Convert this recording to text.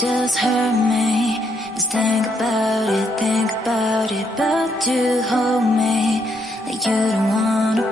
just hurt me. Just think about it, but you hold me like you don't wanna